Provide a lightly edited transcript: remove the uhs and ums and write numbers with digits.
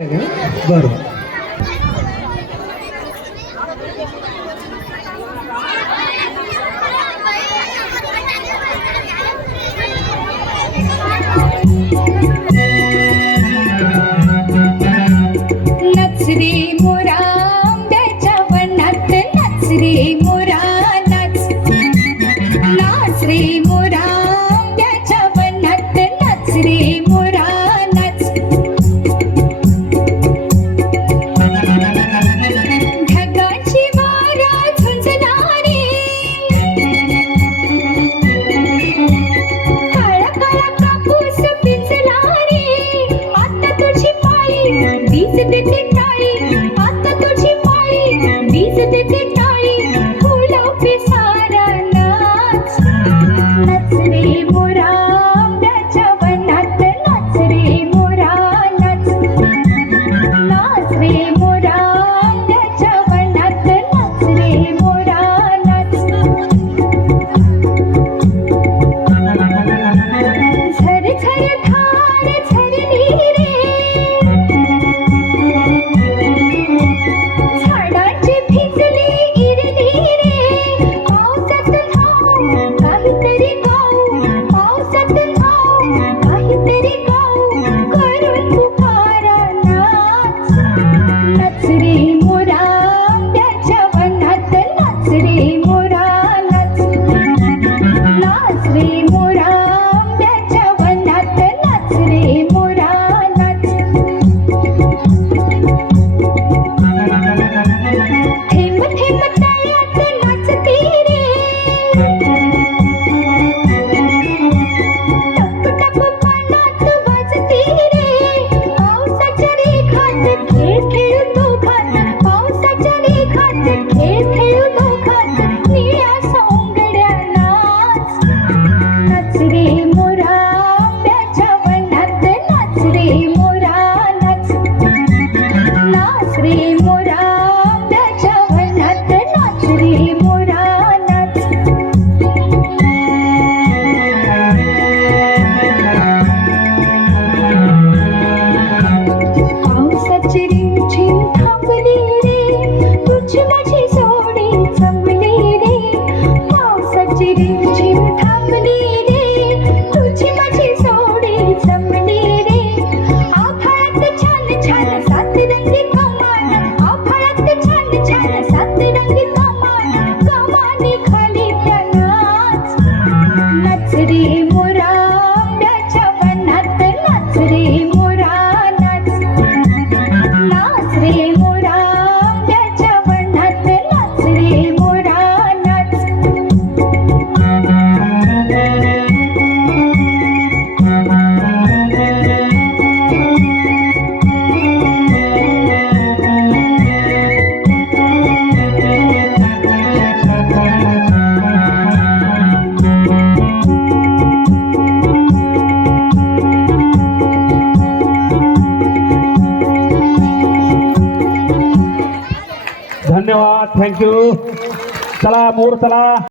बरोबर. नच रे मोरा आंब्याच्या वनात, नच रे मोरा नाच. नाच रे मोरा आंब्याच्या वनात, नच रे मोरा नाच. ढगाची वारा झुंजणारी, काळा काळा कापूस पिंजणारी. आता तुझी पाळी बीज देते टाळी, आता तुझी पाळी बीज देते टाळी. फुलं पिसारा नाच. नच रे मोरा आंब्याच्या वनात, नच रे मोरा नाच. नाच रे मोरा आंब्याच्या वनात, नच रे मोरा नाच. झर झर धार झरली रे, झाडाची भिजली इरली रे. पावसात धाव काहीतरी गाऊ, पावसात धाव काहीतरी गाऊ. करून पुकारा नाच. नच रे मोरा आंब्याच्या वनात, नच रे मोरा नाच. नाच रे मोरा आंब्याच्या वनात, नाच रे मोरा नाच. थेंब थेंब तळ्यात नाचती रे, टप टप पाण्यात वाजती रे. पावसाच्या रेघात खेळ खेळू दोघात, पावसाच्या रेघात खेळ खेळू दोघात. निळ्या सोंगड्या नाच. नाच रे मोरा आंब्याच्या वनात, नाच रे मोरा नाच. नाच रे मोरा आंब्याच्या वनात, नाच रे मोरा नाच. पावसाची रिमझिम थांबली रे, तुझी माझी जोडी जमली रे. पावसाची रिमझिम थांबली रे, तुझी माझी जोडी जमली रे. आभाळात छान छान सातरंगी कमान, आभाळात छान छान सातरंगी कमान. कमानी खाली त्या नाच. नाच रे मोरा आंब्याच्या वनात, नाच रे मोरा नाच. नाच रे मोरा आंब्याच्या वनात, नाच रे मोरा नाच. धन्यवाद. थँक्यू. चला मोर चला.